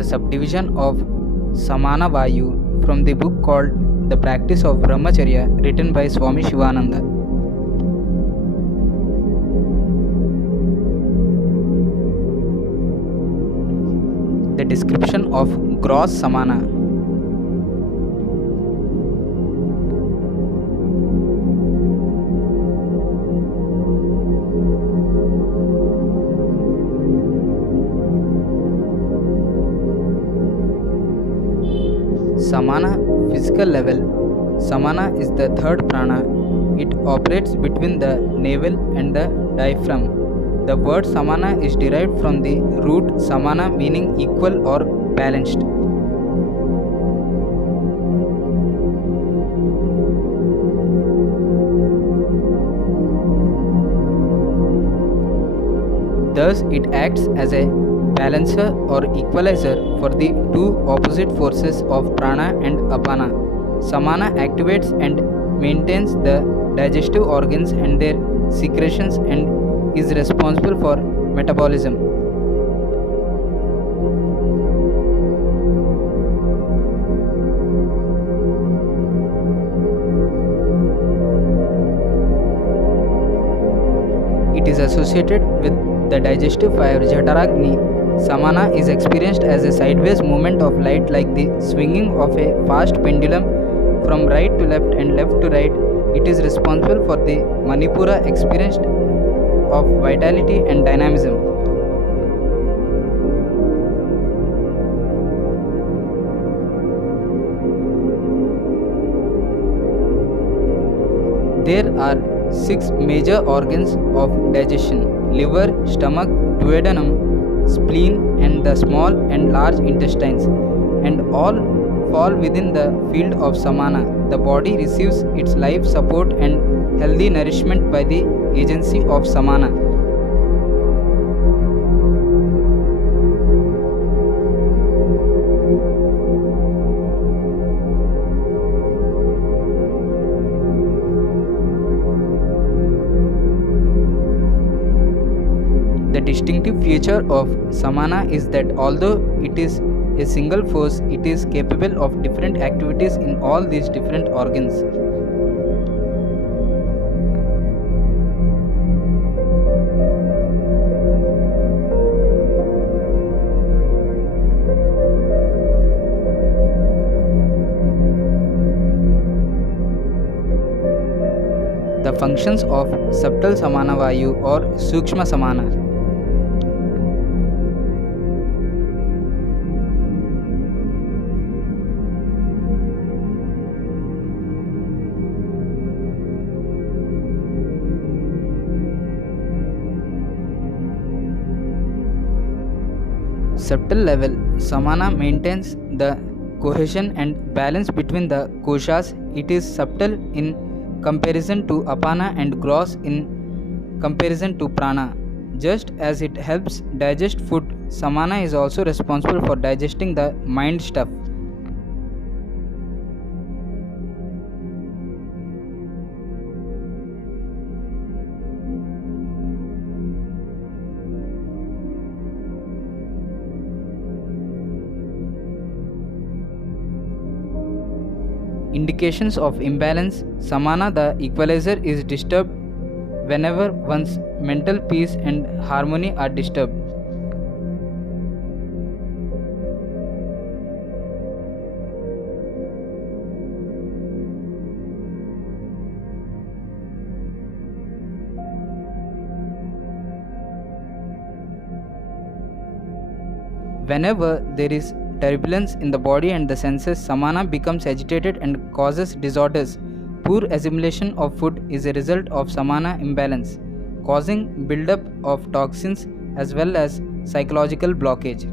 the subdivision of Samana Vayu from the book called The Practice of Brahmacharya, written by Swami Shivananda. The description of gross samana. Samana, physical level. Samana is the third prana. It operates between the navel and the diaphragm. The word samana is derived from the root samana, meaning equal or balanced. Thus, it acts as a balancer or equalizer for the two opposite forces of prana and apana. Samana activates and maintains the digestive organs and their secretions and is responsible for metabolism. It is associated with the digestive fire Jataragni. Samana is experienced as a sideways movement of light, like the swinging of a fast pendulum from right to left and left to right. It is responsible for the Manipura experience of vitality and dynamism. There are 6 major organs of digestion: liver, stomach, duodenum, spleen, and the small and large intestines, and all fall within the field of samana. The body receives its life support and healthy nourishment by the agency of samana. The distinctive feature of samana is that although it is a single force, it is capable of different activities in all these different organs. The functions of subtle samana vayu or sukshma samana. Subtle level, samana maintains the cohesion and balance between the koshas. It is subtle in comparison to apana and gross in comparison to prana. Just as it helps digest food, samana is also responsible for digesting the mind stuff. Indications of imbalance. Samana, the equalizer, is disturbed whenever one's mental peace and harmony are disturbed. Whenever there is turbulence in the body and the senses, samana becomes agitated and causes disorders. Poor assimilation of food is a result of samana imbalance, causing buildup of toxins as well as psychological blockage.